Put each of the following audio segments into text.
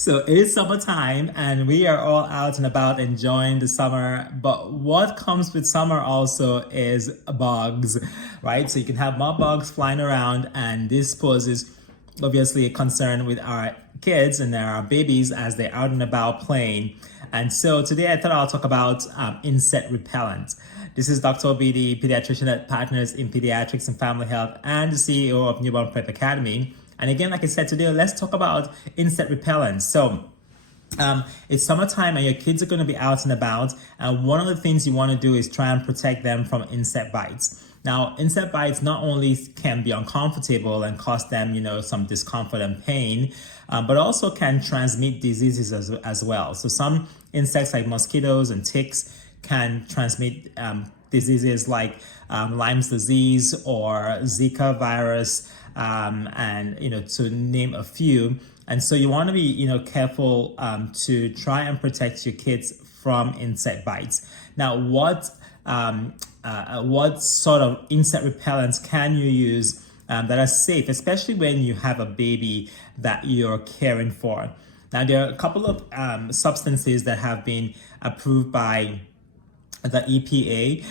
So it is summertime and we are all out and about enjoying the summer. But what comes with summer also is bugs, right? So you can have more bugs flying around, and this poses obviously a concern with our kids and our babies as they're out and about playing. And so today I thought I'll talk about insect repellent. This is Dr. Obi, the pediatrician at Partners in Pediatrics and Family Health and the CEO of Newborn Prep Academy. And again, like I said today, let's talk about insect repellents. So it's summertime and your kids are going to be out and about. And one of the things you want to do is try and protect them from insect bites. Now, insect bites not only can be uncomfortable and cause them, some discomfort and pain, but also can transmit diseases as well. So some insects like mosquitoes and ticks can transmit diseases like Lyme's disease or Zika virus, and to name a few. And so you want to be careful to try and protect your kids from insect bites. Now, what sort of insect repellents can you use that are safe, especially when you have a baby that you're caring for? Now, there are a couple of substances that have been approved by the EPA,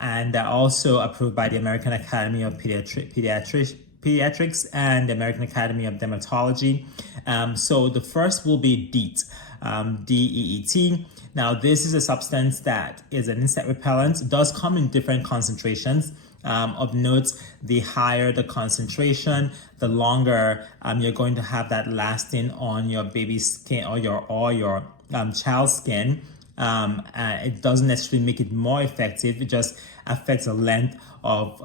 and they're also approved by the American Academy of Pediatrics and the American Academy of Dermatology. So the first will be DEET, DEET. Now, this is a substance that is an insect repellent. It does come in different concentrations. Of note, the higher the concentration, the longer you're going to have that lasting on your baby's skin or your child's skin. It doesn't necessarily make it more effective. It just affects the length of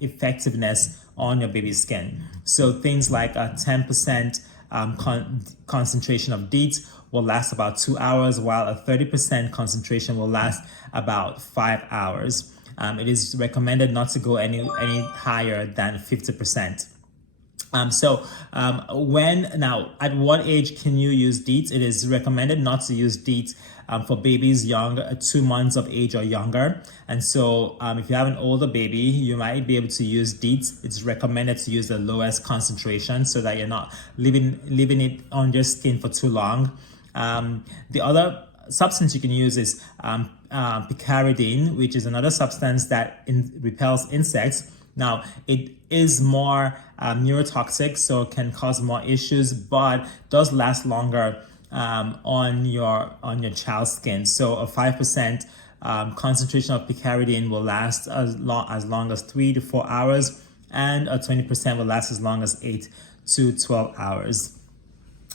effectiveness on your baby's skin. So things like a 10% concentration of DEET will last about 2 hours, while a 30% concentration will last about 5 hours. It is recommended not to go any higher than 50%. At what age can you use DEET? It is recommended not to use DEET for babies young, 2 months of age or younger. And so if you have an older baby, you might be able to use DEET. It's recommended to use the lowest concentration so that you're not leaving it on your skin for too long. The other substance you can use is picaridine, which is another substance that repels insects. Now, it is more neurotoxic, so it can cause more issues, but does last longer on your child's skin. So a 5% concentration of picaridine will last as long as 3 to 4 hours, and a 20% will last as long as 8 to 12 hours.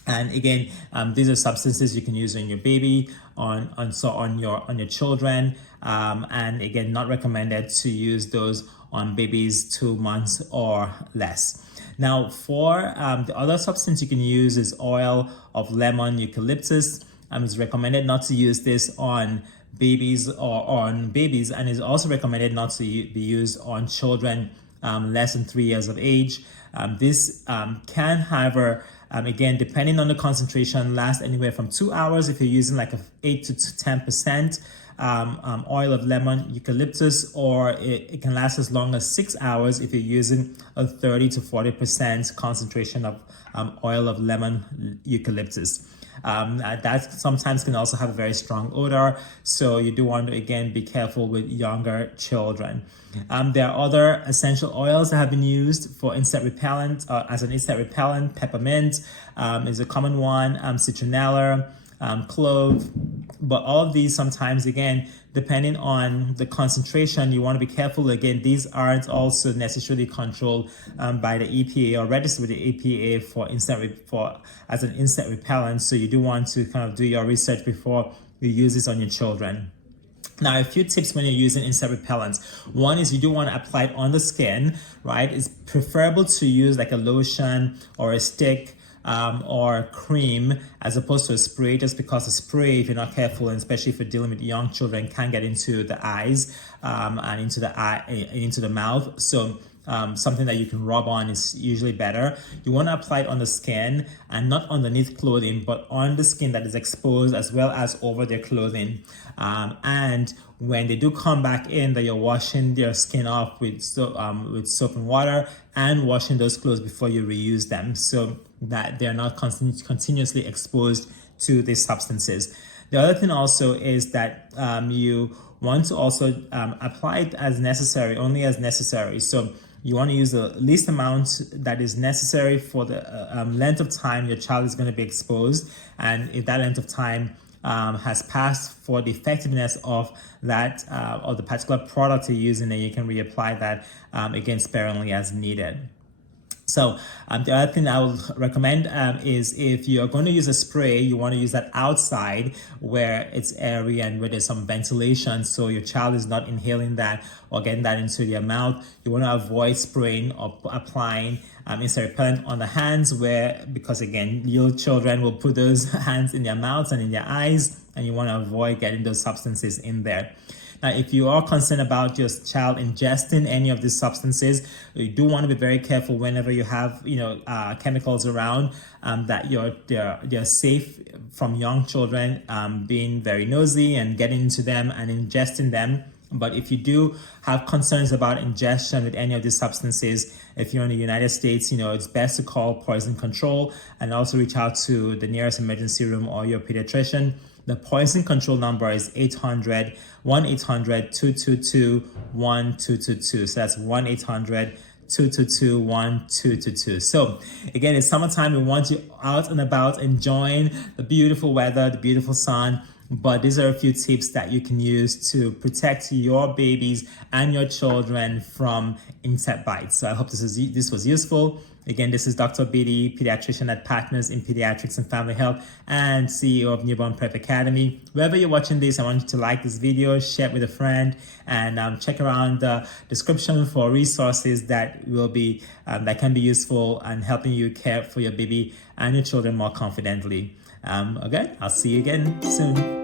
And again, these are substances you can use on your baby, on your children, and again, not recommended to use those on babies 2 months or less. Now, for the other substance you can use is oil of lemon eucalyptus. It's recommended not to use this on babies and is also recommended not to be used on children less than 3 years of age. This can, however, again, depending on the concentration, last anywhere from 2 hours if you're using like a 8 to 10% oil of lemon eucalyptus, or it can last as long as 6 hours if you're using a 30 to 40% concentration of oil of lemon eucalyptus. That sometimes can also have a very strong odor, so you do want to again be careful with younger children. There are other essential oils that have been used for insect repellent as an insect repellent. Peppermint is a common one, citronella, clove, but all of these sometimes, again, depending on the concentration, you want to be careful. Again, these aren't also necessarily controlled by the EPA or registered with the EPA as an insect repellent. So you do want to kind of do your research before you use this on your children. Now, a few tips when you're using insect repellents. One is you do want to apply it on the skin, right? It's preferable to use like a lotion or a stick or cream as opposed to a spray, just because a spray, if you're not careful, and especially if you're dealing with young children, can get into the eyes and into the mouth. So something that you can rub on is usually better. You want to apply it on the skin and not underneath clothing, but on the skin that is exposed as well as over their clothing. And when they do come back in, that you're washing their skin off with soap and water and washing those clothes before you reuse them, so that they're not continuously exposed to these substances. The other thing also is that you want to also apply it as necessary, only as necessary. So you want to use the least amount that is necessary for the length of time your child is going to be exposed. And if that length of time has passed for the effectiveness of that or the particular product you're using, then you can reapply that again sparingly as needed. So the other thing I would recommend is if you're going to use a spray, you want to use that outside where it's airy and where there's some ventilation, so your child is not inhaling that or getting that into their mouth. You want to avoid spraying or applying insect repellent on the hands, because again, little children will put those hands in their mouths and in their eyes, and you want to avoid getting those substances in there. Now, if you are concerned about your child ingesting any of these substances, you do want to be very careful whenever you have, chemicals around, that they're safe from young children being very nosy and getting into them and ingesting them. But if you do have concerns about ingestion with any of these substances, if you're in the United States, it's best to call poison control and also reach out to the nearest emergency room or your pediatrician. The poison control number is 1-800-222-1222. So that's 1-800-222-1222. So again, it's summertime. We want you out and about enjoying the beautiful weather, the beautiful sun. But these are a few tips that you can use to protect your babies and your children from insect bites. So I hope this was useful. Again, this is Dr. Biddy, pediatrician at Partners in Pediatrics and Family Health and CEO of Newborn Prep Academy. Wherever you're watching this, I want you to like this video, share it with a friend, and check around the description for resources that that can be useful and helping you care for your baby and your children more confidently. Again, I'll see you again soon.